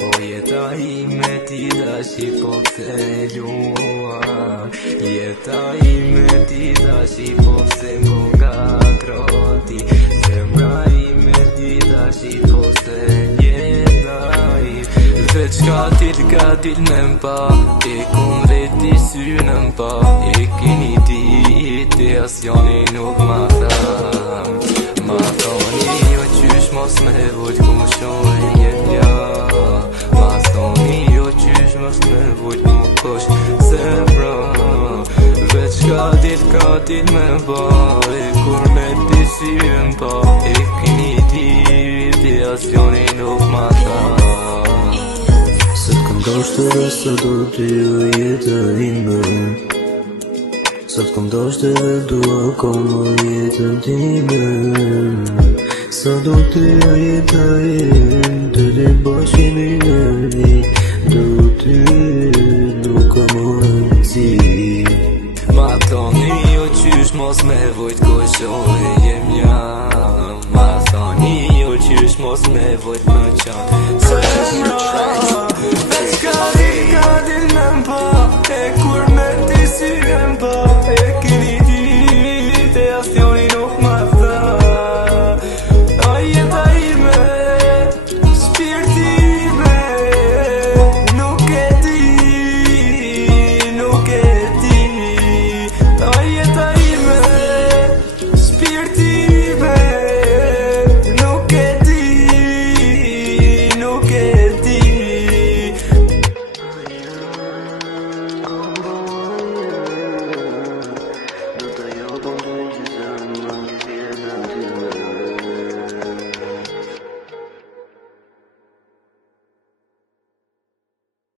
O jeta ime ti da shi po pse luar Jeta ime ti da shi po pse nga troti Zemra ime ti da shi po pse jetaj Dhe qka til me mpa E kun veti synën pa E kini dit e as jani nuk ma tham Ma thoni jo qysh mos me vojt ku shoj jetja Ma thoni jo qysh mos me vojt mu kosh zemra Veç ka til me mpa E kur me ti synën pa E kini dit e as jani nuk ma tham Sot do ty o jetë ime Sot kom doshte dhe dua kom o jetën time Sot do ty o jetë ime Të dhe bashkimi nërri Do ty nuk kam o rëndësi Ma thoni jo qysh mos me vojt koshoj jem jam Ma thoni jo qysh mos me vojt